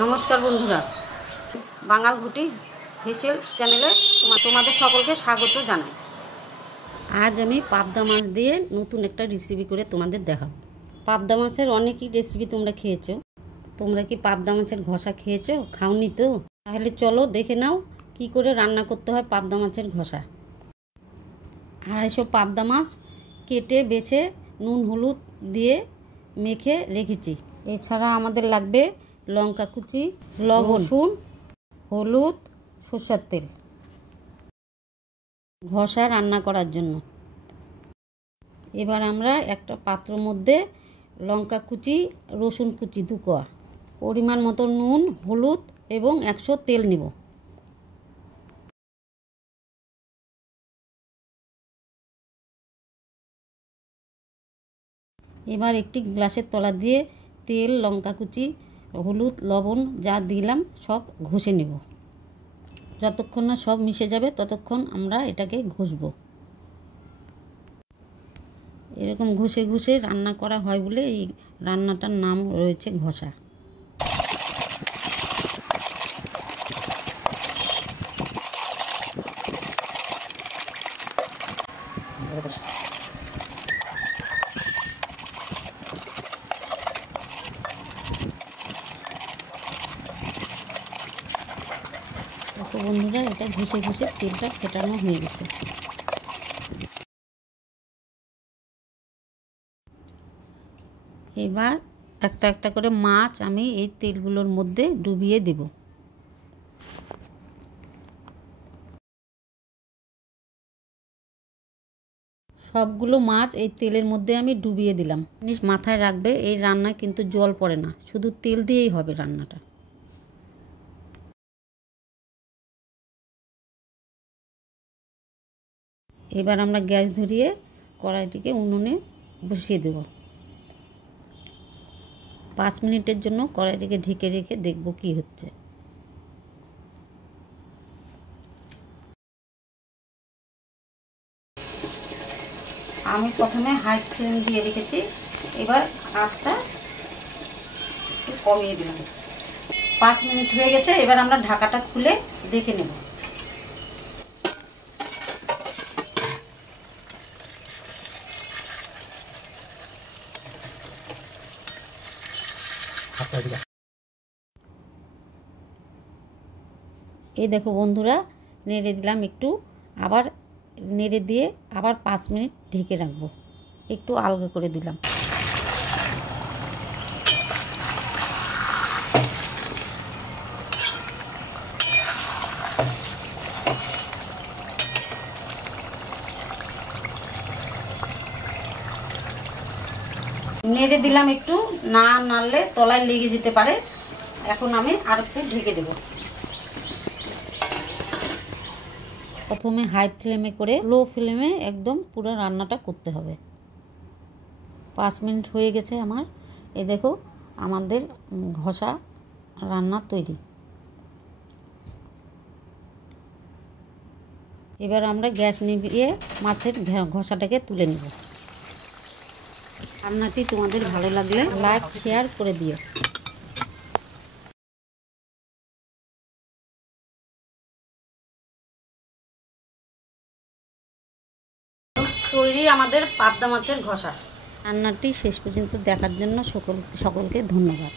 নমস্কার বন্ধুরা, বাঙাল ঘুটি হেসেল চ্যানেলে তোমাদের সকলকে স্বাগত জানাই। আজ আমি পাবদা মাছ দিয়ে নতুন একটা রেসিপি করে তোমাদের দেখাবো। পাবদা মাছের অনেকই রেসিপি তোমরা খেয়েছো। তোমরা কি পাবদা মাছের ঘষা খেয়েছো? খাওনি তো? তাহলে চলো দেখে নাও কি করে রান্না করতে হয় পাবদা মাছের ঘষা। 250 পাবদা মাছ কেটে বেছে নুন হলুদ দিয়ে মেখে রেখেছি। এছাড়া আমাদের লাগবে লঙ্কা কুচি, লবণ, রসুন, হলুদ, সরষের তেল ঘষা রান্না করার জন্য। এবার আমরা একটা পাত্রের মধ্যে লঙ্কা কুচি, রসুন কুচি 2 কোয়া, পরিমাণ মতো নুন, হলুদ এবং 100 তেল নেব। এবার একটি গ্লাসের তলা দিয়ে তেল, লঙ্কা কুচি, হলুদ, লবণ যা দিলাম সব ঘষে নেব। যতক্ষণ না সব মিশে যাবে ততক্ষণ আমরা এটাকে ঘষবো। এরকম ঘষে ঘষে রান্না করা হয় বলে এই রান্নাটার নাম রয়েছে ঘষা। তো বন্ধুরা, এটা ঘষে ঘষে তেলটা ফেটানো হয়ে গেছে। এবার একটা একটা করে মাছ আমি এই তেলগুলোর মধ্যে ডুবিয়ে দেব। সবগুলো মাছ এই তেলের মধ্যে আমি ডুবিয়ে দিলাম। জিনিস মাথায় রাখবে, এই রান্না কিন্তু জল পড়ে না, শুধু তেল দিয়েই হবে রান্নাটা। এবার আমরা গ্যাস ধরিয়ে কড়াইটিকে উনুনে বসিয়ে দেব। 5 মিনিটের জন্য কড়াইটিকে ঢেকে রেখে দেখব কি হচ্ছে। আমি প্রথমে হাই ফ্লেম দিয়ে রেখেছি, এবার আঁচটা একটু কমিয়ে দিলাম। 5 মিনিট হয়ে গেছে, এবার আমরা ঢাকাটা খুলে দেখে নেব। এই দেখো বন্ধুরা, নেড়ে দিলাম একটু, আবার নেড়ে দিয়ে আবার 5 মিনিট ঢেকে রাখবো। একটু আলগা করে দিলাম। নেড়ে দিলাম একটু, না নাড়লে তলায় লেগে যেতে পারে। এখন আমি আর একটু ঢেকে দেব। প্রথমে হাই ফ্লেমে করে লো ফ্লেমে একদম পুরো রান্নাটা করতে হবে। 5 মিনিট হয়ে গেছে আমার। এই দেখো আমাদের ঘষা রান্না তৈরি। এবার আমরা গ্যাস নিভিয়ে মাছের ঘষাটাকে তুলে নেব। রান্নাটি তোমাদের ভালো লাগলে লাইক শেয়ার করে দিও। তৈরি আমাদের পাবদা মাছের ঘষা। রান্নাটি শেষ পর্যন্ত দেখার জন্য সকলকে ধন্যবাদ।